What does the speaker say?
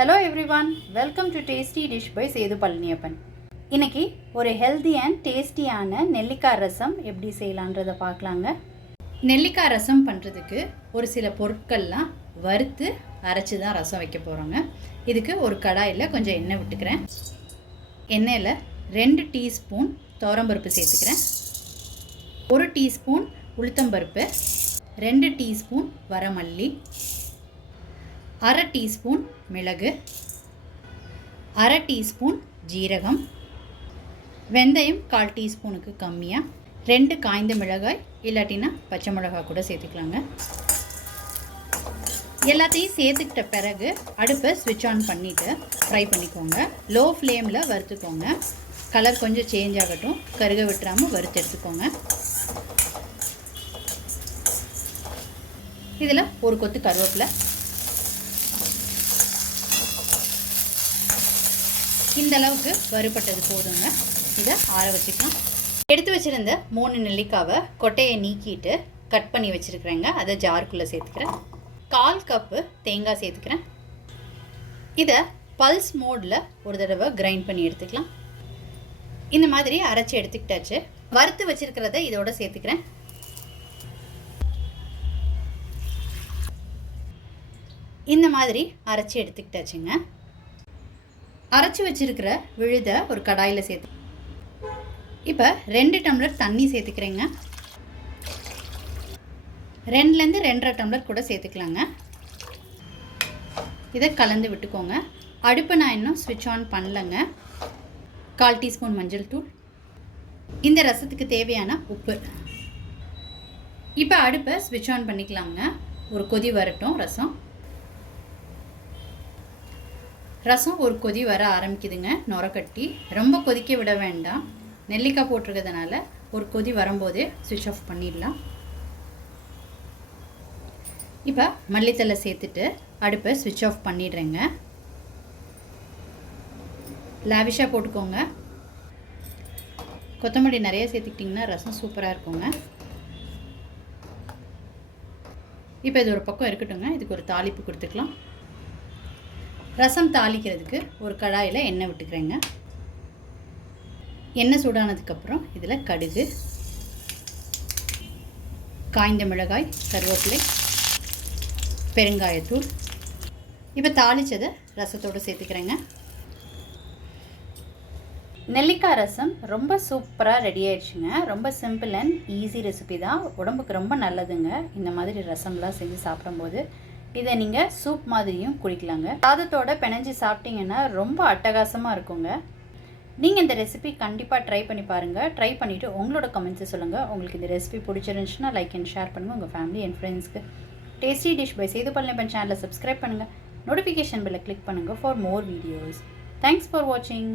Hello everyone, welcome to Tasty Dish by Sethu Palaniappan. இன்னைக்கு ஒரு healthy and டேஸ்டியான நெல்லிக்காய் ரசம் எப்படி செய்யலான்றதை பார்க்கலாங்க. நெல்லிக்காய் ரசம் பண்ணுறதுக்கு ஒரு சில பொருட்கள்லாம் வறுத்து அரைச்சி தான் ரசம் வைக்க போகிறோங்க. இதுக்கு ஒரு கடாயில் கொஞ்சம் எண்ணெய் விட்டுக்கிறேன். எண்ணெயில் 2 டீஸ்பூன் துவரம்பருப்பு சேர்த்துக்கிறேன், 1 டீஸ்பூன் உளுத்தம்பருப்பு, 2 டீஸ்பூன் வரமல்லி, 1/2 டீஸ்பூன் மிளகு, 1/2 டீஸ்பூன் ஜீரகம், வெந்தயம் 1/4 டீஸ்பூனுக்கு கம்மியாக, 2 காய்ந்த மிளகாய் இல்லாட்டினா பச்சை மிளகாய் கூட சேர்த்துக்கலாங்க. எல்லாத்தையும் சேர்த்துக்கிட்ட பிறகு அடுப்பை ஸ்விட்ச் ஆன் பண்ணிவிட்டு ஃப்ரை பண்ணிக்கோங்க. லோ ஃப்ளேமில் வறுத்துக்கோங்க. கலர் கொஞ்சம் சேஞ்ச் ஆகட்டும், கருக விட்டுறாமல் வறுத்து எடுத்துக்கோங்க. இதில் ஒரு கொத்து கருவேப்பிலை, இந்த அளவுக்கு வறுபட்டது போதுங்க. இதை ஆற வச்சுக்கலாம். எடுத்து வச்சுருந்த 3 நெல்லிக்காவை கொட்டையை நீக்கிட்டு கட் பண்ணி வச்சுருக்கிறேங்க. அதை ஜாருக்குள்ளே சேர்த்துக்கிறேன். 1/4 கப்பு தேங்காய் சேர்த்துக்கிறேன். இதை பல்ஸ் மோடில் ஒரு தடவை கிரைண்ட் பண்ணி எடுத்துக்கலாம். இந்த மாதிரி அரைச்சி எடுத்துக்கிட்டாச்சு. வறுத்து வச்சுருக்கிறத இதோட சேர்த்துக்கிறேன். இந்த மாதிரி அரைச்சி எடுத்துக்கிட்டாச்சுங்க. அரைச்சி வச்சுருக்கிற விழுதை ஒரு கடாயில் சேர்த்து இப்போ 2 டம்ளர் தண்ணி சேர்த்துக்கிறேங்க. 2லேருந்து 2.5 டம்ளர் கூட சேர்த்துக்கலாங்க. இதை கலந்து விட்டுக்கோங்க. அடுப்பை நான் இன்னும் ஸ்விட்ச் ஆன் பண்ணலைங்க. 1/4 டீஸ்பூன் மஞ்சள் தூள், இந்த ரசத்துக்கு தேவையான உப்பு. இப்போ அடுப்பை ஸ்விட்ச் ஆன் பண்ணிக்கலாங்க. ஒரு கொதி வரட்டும். ரசம் ஒரு கொதி வர ஆரம்பிக்குதுங்க. நுரக்கட்டி ரொம்ப கொதிக்க விட வேண்டாம். நெல்லிக்காய் போட்டிருக்கிறதுனால ஒரு கொதி வரும்போதே ஸ்விட்ச் ஆஃப் பண்ணிடலாம். இப்போ மல்லித்தலை சேர்த்துட்டு அடுப்பை ஸ்விட்ச் ஆஃப் பண்ணிடுறேங்க. லாவிஷாக போட்டுக்கோங்க. கொத்தமல்லி நிறைய சேர்த்துக்கிட்டிங்கன்னா ரசம் சூப்பராக இருக்குங்க. இப்போ இது ஒரு பக்கம் இருக்கட்டுங்க. இதுக்கு ஒரு தாளிப்பு கொடுத்துக்கலாம். ரசம் தாளிக்கிறதுக்கு ஒரு கடாயில் எண்ணெய் விட்டுக்கிறேங்க. எண்ணெய் சூடானதுக்கப்புறம் இதில் கடுகு, காய்ந்த மிளகாய், கருவேப்பிலை, பெருங்காயத்தூள், இப்போ தாளித்ததை ரசத்தோடு சேர்த்துக்கிறேங்க. நெல்லிக்காய் ரசம் ரொம்ப சூப்பராக ரெடி ஆயிடுச்சுங்க. ரொம்ப சிம்பிள் அண்ட் ஈஸி ரெசிபி தான். உடம்புக்கு ரொம்ப நல்லதுங்க. இந்த மாதிரி ரசம்லாம் செஞ்சு சாப்பிடும்போது இதை நீங்கள் சூப் மாதிரியும் குடிக்கலாங்க. சாதத்தோட பிணைஞ்சி சாப்பிட்டீங்கன்னா ரொம்ப அட்டகாசமாக இருக்குங்க. நீங்கள் இந்த ரெசிபி கண்டிப்பாக ட்ரை பண்ணி பாருங்கள். ட்ரை பண்ணிவிட்டு உங்களோட கமெண்ட்ஸை சொல்லுங்கள். உங்களுக்கு இந்த ரெசிபி பிடிச்சிருந்துச்சுன்னா லைக் அண்ட் ஷேர் பண்ணுங்கள் உங்கள் ஃபேமிலி அண்ட் ஃப்ரெண்ட்ஸ்க்கு. Tasty dish by Sethu Palaniappan சேனலை சப்ஸ்கிரைப் பண்ணுங்கள். நோட்டிஃபிகேஷன் பெல்லை கிளிக் பண்ணுங்கள் for more videos. Thanks for வாட்சிங்.